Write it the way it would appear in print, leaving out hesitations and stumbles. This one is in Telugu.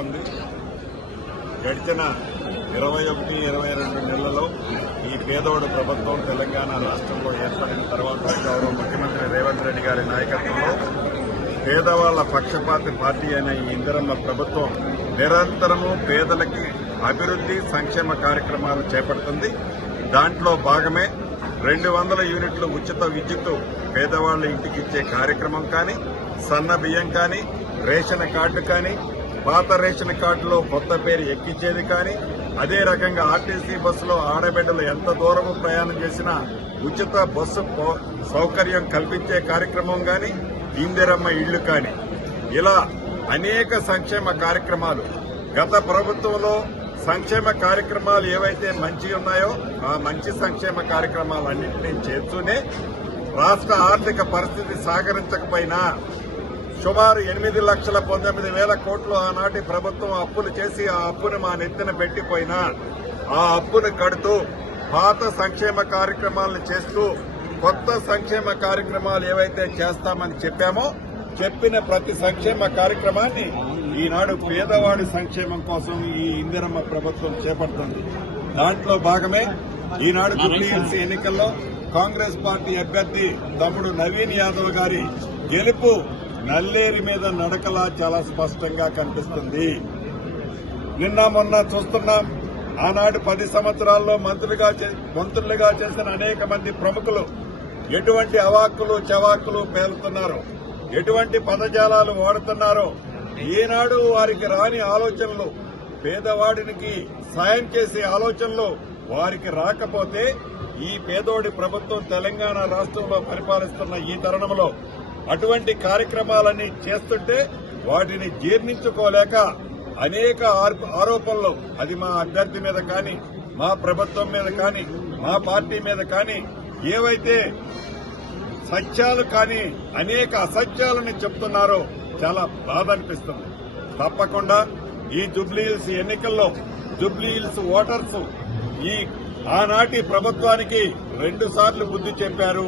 బాగుంది. గడిచిన 21-22 నెలలలో ఈ పేదోడు ప్రభుత్వం తెలంగాణ రాష్ట్రంలో ఏర్పడిన తర్వాత గౌరవ ముఖ్యమంత్రి రేవంత్ రెడ్డి గారి నాయకత్వంలో పేదవాళ్ల పక్షపాతి పార్టీ అయిన ఈ ఇందిరమ్మ ప్రభుత్వం నిరంతరము పేదలకి అభివృద్ది సంక్షేమ కార్యక్రమాలు చేపడుతుంది. దాంట్లో భాగమే 200 యూనిట్లు ఉచిత విద్యుత్ పేదవాళ్ల ఇంటికి ఇచ్చే కార్యక్రమం కానీ, సన్న బియ్యం కానీ, రేషన్ కార్డు కానీ, పాత రేషన్ కార్డులో కొత్త పేరు ఎక్కించేది కానీ, అదే రకంగా ఆర్టీసీ బస్సులో ఆడబిడ్డలు ఎంత దూరము ప్రయాణం చేసినా ఉచిత బస్సు సౌకర్యం కల్పించే కార్యక్రమం కానీ, ఇందిరమ్మ ఇళ్లు కానీ, ఇలా అనేక సంక్షేమ కార్యక్రమాలు గత ప్రభుత్వంలో సంక్షేమ కార్యక్రమాలు ఏవైతే మంచి ఉన్నాయో ఆ మంచి సంక్షేమ కార్యక్రమాలన్నింటినీ చేస్తూనే రాష్ట్ర ఆర్థిక పరిస్థితి సహకరించకపోయినా సుమారు 8,19,000 కోట్లు ఆనాటి ప్రభుత్వం అప్పులు చేసి ఆ అప్పును మా నెత్తిన పెట్టిపోయినా ఆ అప్పును కడుతూ పాత సంక్షేమ కార్యక్రమాలను చేస్తూ కొత్త సంక్షేమ కార్యక్రమాలు ఏవైతే చేస్తామని చెప్పామో చెప్పిన ప్రతి సంక్షేమ కార్యక్రమాన్ని ఈనాడు పేదవాడి సంక్షేమం కోసం ఈ ఇందిరమ్మ ప్రభుత్వం చేపడుతుంది. దాంట్లో భాగమే ఈనాడు జూబ్లీహిల్స్ ఎన్నికల్లో కాంగ్రెస్ పార్టీ అభ్యర్థి తమ్ముడు నవీన్ యాదవ్ గారి గెలుపు నల్లేరి మీద నడకలా చాలా స్పష్టంగా కనిపిస్తుంది. నిన్న మొన్న చూస్తున్నాం. ఆనాడు 10 సంవత్సరాల్లో మంత్రులుగా చేసిన అనేక మంది ప్రముఖులు ఎటువంటి అవాక్కులు చవాక్కులు పేలుతున్నారు, ఎటువంటి పదజాలాలు వాడుతున్నారో, ఈనాడు వారికి రాని ఆలోచనలు, పేదవాడికి సాయం చేసే ఆలోచనలు వారికి రాకపోతే ఈ పేదోడి ప్రభుత్వం తెలంగాణ రాష్ట్రంలో పరిపాలిస్తున్న ఈ తరుణంలో అటువంటి కార్యక్రమాలన్నీ చేస్తుంటే వాటిని జీర్ణించుకోలేక అనేక ఆరోపణలు, అది మా అభ్యర్థి మీద కానీ, మా ప్రభుత్వం మీద కానీ, మా పార్టీ మీద కానీ ఏవైతే సత్యాలు కానీ అనేక అసత్యాలను చెప్తున్నారో చాలా బాధ అనిపిస్తుంది. తప్పకుండా ఈ జూబ్లీహిల్స్ ఎన్నికల్లో జూబ్లీహిల్స్ ఓటర్స్ ఈ ఆనాటి ప్రభుత్వానికి 2 సార్లు బుద్ధి చెప్పారు.